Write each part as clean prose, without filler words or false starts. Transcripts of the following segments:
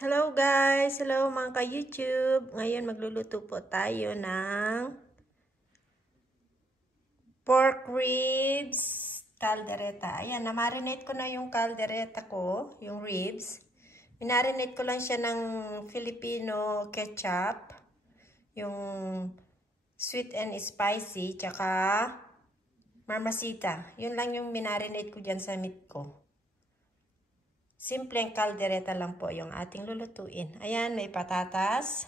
Hello guys! Hello mga ka-YouTube! Ngayon magluluto po tayo ng pork ribs caldereta. Ayan, na-marinate ko na yung caldereta ko, yung ribs. Minarinate ko lang siya ng Filipino ketchup, yung sweet and spicy, tsaka marmasita. Yun lang yung minarinate ko dyan sa meat ko. Simpleng caldereta lang po yung ating lulutuin. Ayan, may patatas.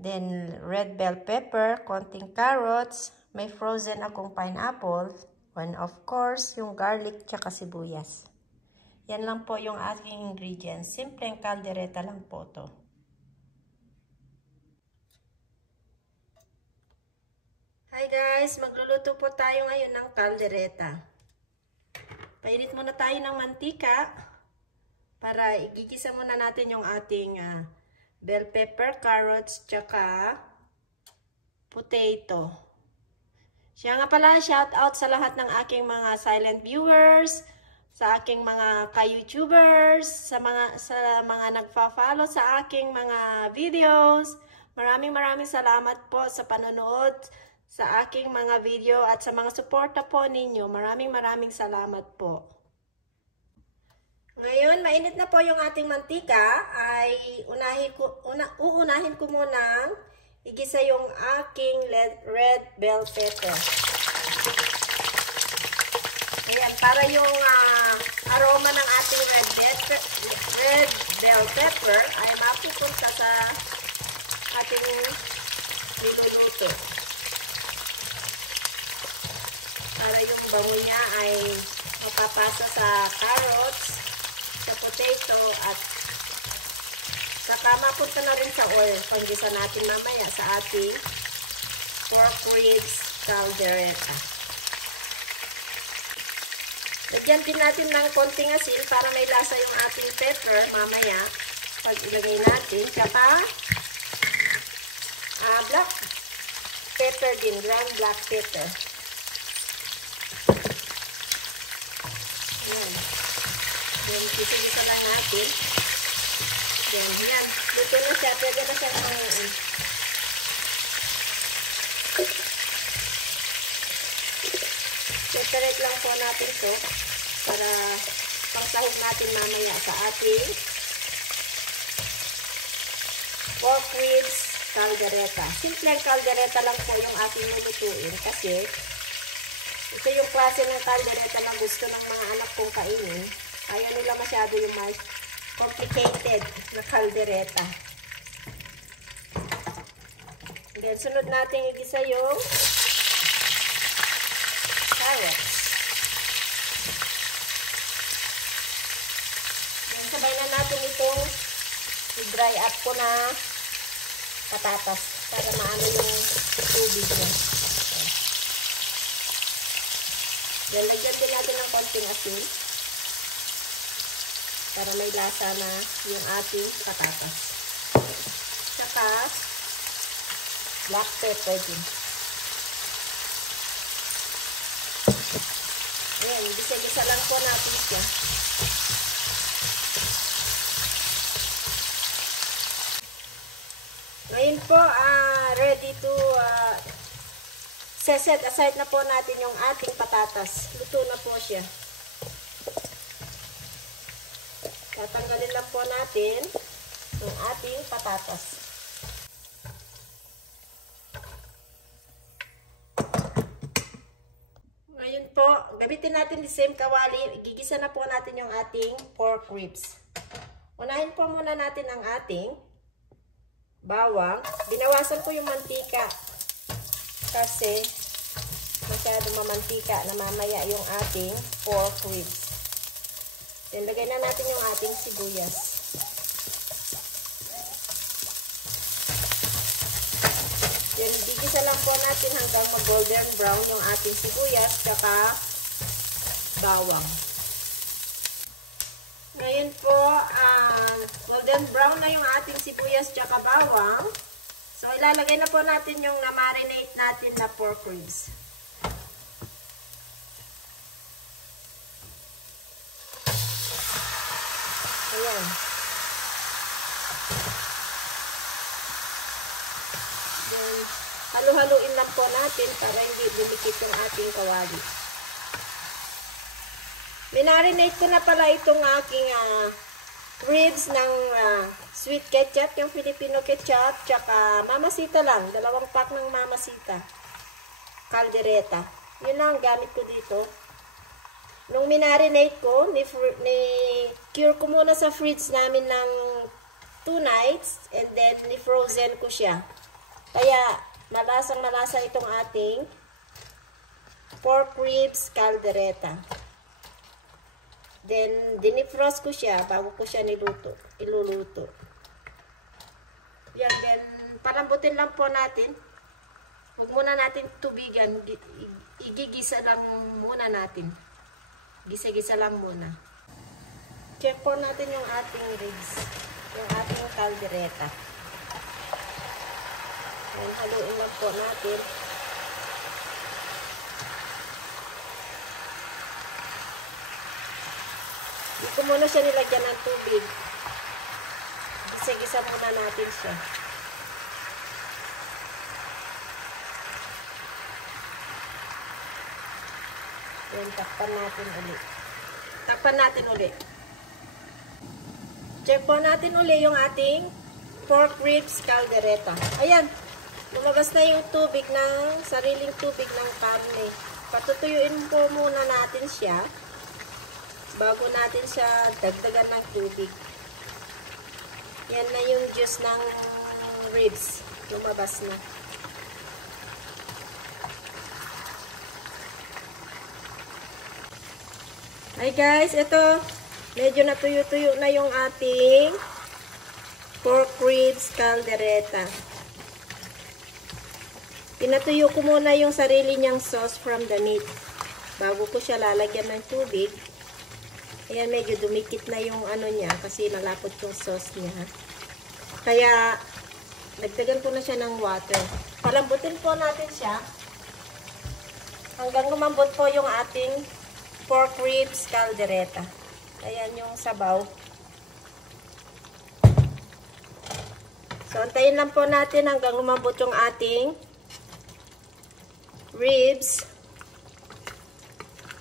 Then, red bell pepper, konting carrots. May frozen akong pineapple. And of course, yung garlic tsaka sibuyas. Yan lang po yung ating ingredients. Simpleng caldereta lang po to. Hi guys! Magluluto po tayo ngayon ng caldereta. Painit muna tayo ng mantika para igigisa muna natin yung ating bell pepper, carrots, tsaka potato. Siya nga pala, shout out sa lahat ng aking mga silent viewers, sa aking mga ka-YouTubers, sa mga nagfa-follow sa aking mga videos. Maraming salamat po sa panonood sa aking mga video at sa mga suporta po ninyo. Maraming salamat po. Ngayon, mainit na po yung ating mantika, ay uunahin ko munang igisa yung aking red bell pepper. Ayan, para yung aroma ng ating red bell pepper ay mapupunta sa ating niluluto. Para yung bango niya ay mapapasa sa carrots, sa potato, at saka mapunta na rin sa oil. Panggisa natin mamaya sa ating pork ribs caldereta. Lagyan din natin ng konting asin para may lasa yung ating pepper mamaya pag ilagay natin. Saka black pepper din, ground black pepper. Yan. Yan, gisa lang natin. Yan. Luto na siya. Pwede na siya manguin. Separate lang po natin ito para pangsahog natin mamaya sa ating pork ribs caldereta. Simple caldereta lang po yung ating lulutuin kasi ito yung klase ng caldereta na gusto ng mga anak kong kainin. Ayaw nila masyado yung mas complicated na caldereta. Then, sunod natin igisa yung carrots. Then, sabay na natin itong i-dry up ko na patatas para maano yung tubig niya. Then, lagyan din natin ng konting asin para may lasa na yung ating patatas. Saka, black pepper din. Ayan, gisa-gisa lang po natin siya. Ngayon po, ready to set aside na po natin yung ating patatas. Luto na po siya. Tatanggalin lang po natin yung ating patatas. Ngayon po, gamitin natin the same kawali. Igigisa na po natin yung ating pork ribs. Unahin po muna natin ang ating bawang. Binawasan ko yung mantika kasi masyado mamantika na mamaya yung ating pork ribs. Then, lagay na natin yung ating sibuyas. Then, gigisa lang po natin hanggang mag-golden brown yung ating sibuyas tsaka bawang. Ngayon po, golden brown na yung ating sibuyas tsaka bawang. So, ilalagay na po natin yung na-marinate natin na pork ribs. Ayan. Then, halo-haluin lang po natin para hindi dumikit yung ating kawali. Minarinate ko na pala itong aking ribs ng sweet ketchup, yung Filipino ketchup, tsaka Mamacita lang, 2 pack ng Mamacita caldereta. Yun lang gamit ko dito. Nung minarinate ko, ni-cure ko muna sa fridge namin ng 2 nights, and then ni-frozen ko siya. Kaya malasang-malasa itong ating pork ribs caldereta. Then, dinifrost ko siya bago ko siya iluluto. Yan, then, palambutin lang po natin. Huwag muna natin tubigan. Igigisa lang muna natin. Gisa-gisa lang muna. Check po natin yung ating ribs. Yung ating caldereta. Yan, haluin lang po natin. Hindi ko muna siya nilagyan ng tubig. Gisa-gisa muna natin siya. Yan, takpan natin ulit. Takpan natin ulit. Check po natin ulit yung ating pork ribs caldereta. Ayan, lumabas na yung tubig ng, sariling tubig ng karne. Patutuyuin po muna natin siya bago natin siya dagdagan ng tubig. Yan na yung juice ng ribs. Lumabas na. Hi guys, ito. Medyo natuyo-tuyo na yung ating pork ribs caldereta. Pinatuyo ko muna yung sarili niyang sauce from the meat. Bago ko siya lalagyan ng tubig. Ayan, medyo dumikit na yung ano niya kasi nalapot yung sauce niya. Kaya, nagdagan ko na siya ng water. Palambutin po natin siya hanggang lumambot po yung ating pork ribs caldereta. Ayan yung sabaw. So, antayin lang po natin hanggang lumambot yung ating ribs.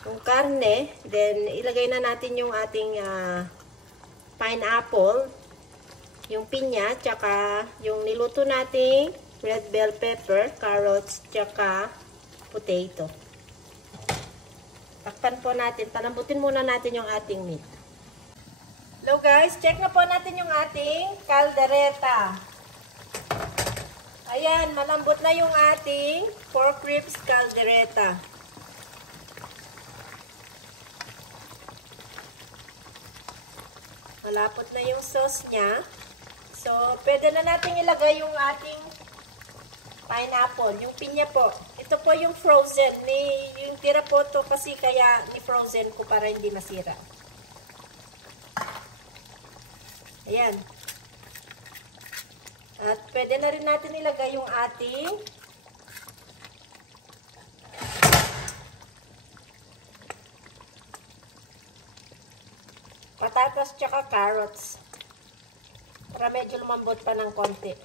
Yung karne, then ilagay na natin yung ating pineapple, yung pinya, tsaka yung niluto nating red bell pepper, carrots, tsaka potato. Takpan po natin, palambutin muna natin yung ating meat. Hello guys, check na po natin yung ating caldereta. Ayan, malambot na yung ating pork ribs caldereta. Malapot na yung sauce niya. So, pwede na natin ilagay yung ating pineapple. Yung pinya po. Ito po yung frozen. Yung tira po to kasi kaya ni-frozen ko para hindi masira. Ayan. At pwede na rin natin ilagay yung ating patatas tsaka carrots para medyo lumambot pa ng konti.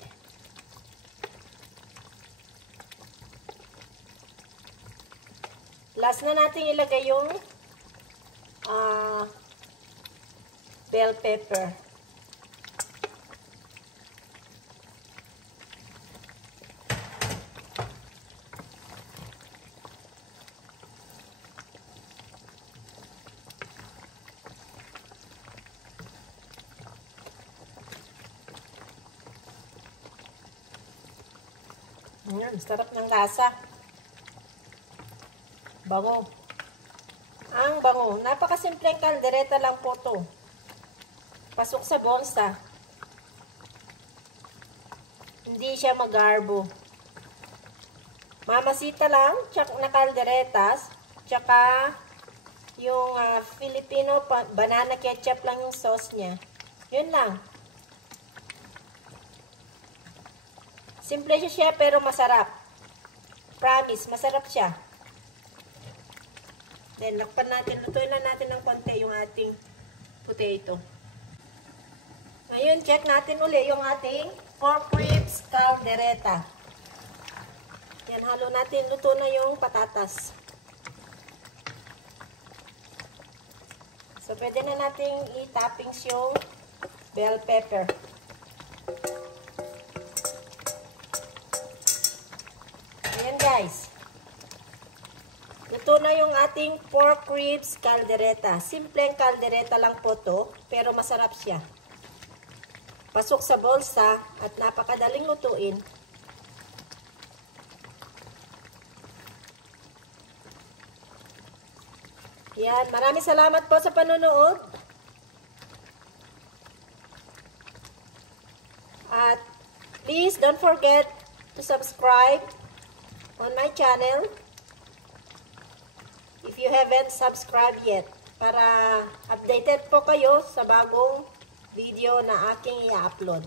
Last na natin ilagay yung bell pepper. Ayan, sarap ng lasa. Bango. Ang bango. Napakasimpleng caldereta lang po to. Pasok sa bolsa. Hindi siya magarbo. Mamacita lang, na calderetas, tsaka yung Filipino banana ketchup lang yung sauce niya. Yun lang. Simple siya pero masarap. Promise, masarap siya. Then, lakpan natin. Lutuin na natin ng konti yung ating potato. Ngayon, check natin uli yung ating pork ribs caldereta. Yan, halo natin. Luto na yung patatas. So, pwede na nating i-toppings yung bell pepper. Ayan guys. Luto na yung ating pork ribs caldereta. Simpleng caldereta lang po to, pero masarap siya. Pasok sa bolsa at napakadaling lutuin. Yan, maraming salamat po sa panonood. At please don't forget to subscribe on my channel if you haven't subscribed yet, para updated po kayo sa bagong video na aking i-upload.